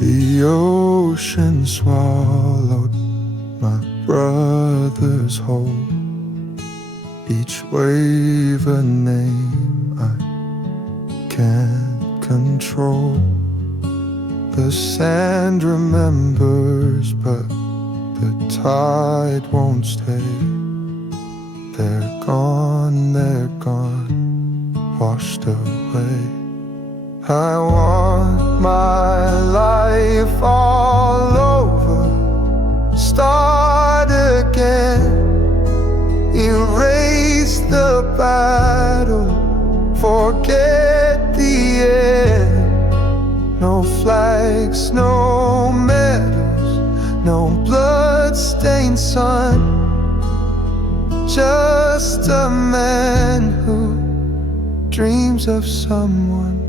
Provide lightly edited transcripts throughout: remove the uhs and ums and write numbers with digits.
The ocean swallowed my brother's whole, each wave a name I can't control. The sand remembers, but the tide won't stay. They're gone, washed away. I want my life all over, start again, erase the battle, forget the end. No flags, no medals, no blood-stained sun, just a man who dreams of someone.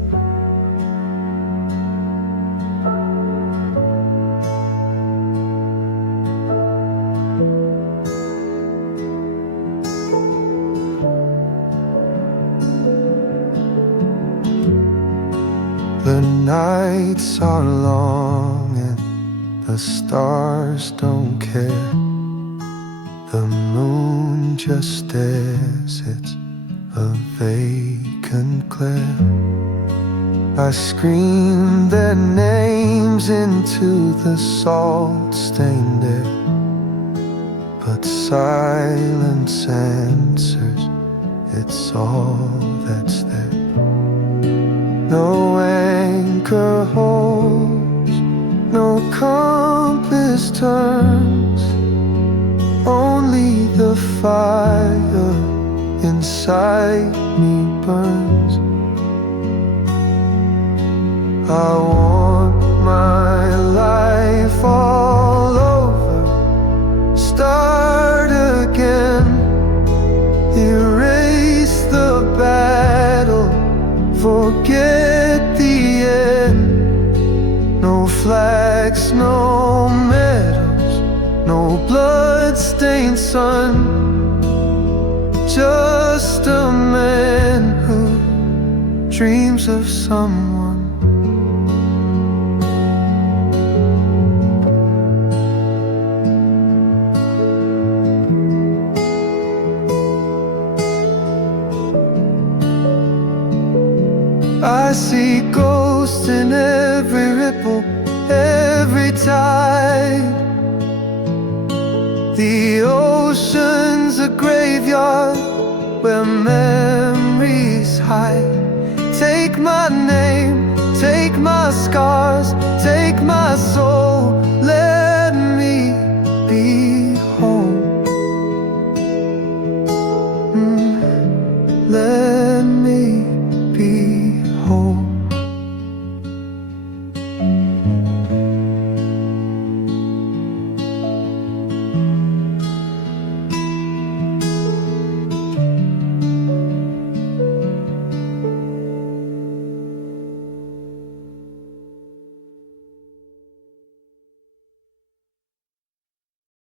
The nights are long and the stars don't care. The moon just stares, it's a vacant glare. I scream their names into the salt-stained air, but silence answers, it's all that's there. No anchor holds, no compass turns, only the fire inside me burns. I want my life all over, start again, erase the battle, forget the end. No flags, no medals, no blood-stained sun, just a man who dreams of someone. I see ghosts in every ripple, every tide. The ocean's a graveyard where memories hide. Take my name, take my scars, take my soul, let me be home.